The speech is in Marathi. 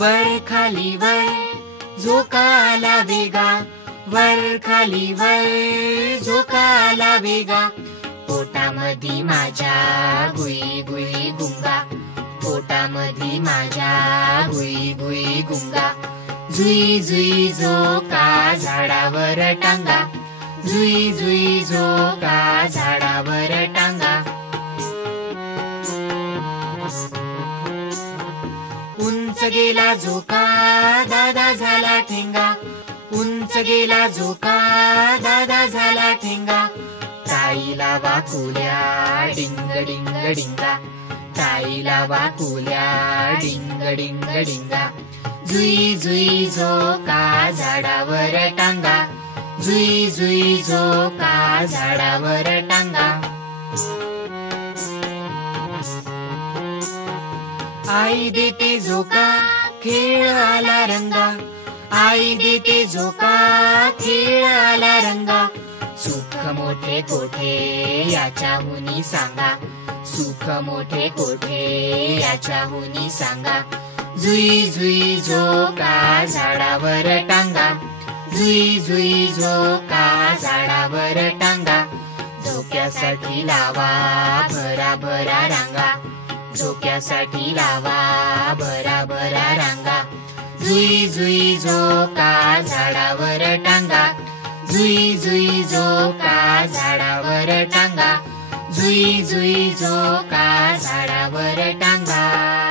वर खाली वर झोका आला वेगा, वर खाली वर झोका आला वेगा. पोटामधी माझ्या गुई गुई गुंगा, पोटामधी माझ्या गुई गुई गुंगा. जुई जुई झोका झाडावर टांगा, जुई जुई झोका झाडावर टांगा. उंच गेला झोका दादा झाला ठेंगा, उंच गेला झोका दादा झाला ठेंगा. ताईला वाकुल्या डिंग डिंग डिंगा, ताईला वाकुल्या डिंग डिंग डिंगा. जुई जुई झोका झाडावर टांगा, जुई जुई झोका झाडावर टांगा. आई देते झोका खेळ आला रंगा, आई देते झोका खेळ आला रंगा. सुख मोठे कोठे याच्याहुनी सांगा, सुख मोठे कोठे याच्याहुनी सांगा. जुई जुई झोका झाडावर टांगा, जुई जुई झोका झाडावर टांगा. झोक्यासाठी लावा भरा भरा रांगा, झोक्यासाठी लावा भरा भरा रांगा. जुई जुई झोका झाडावर टांगा, जुई जुई झोका झाडावर टांगा, जुई जुई झोका झाडावर टांगा.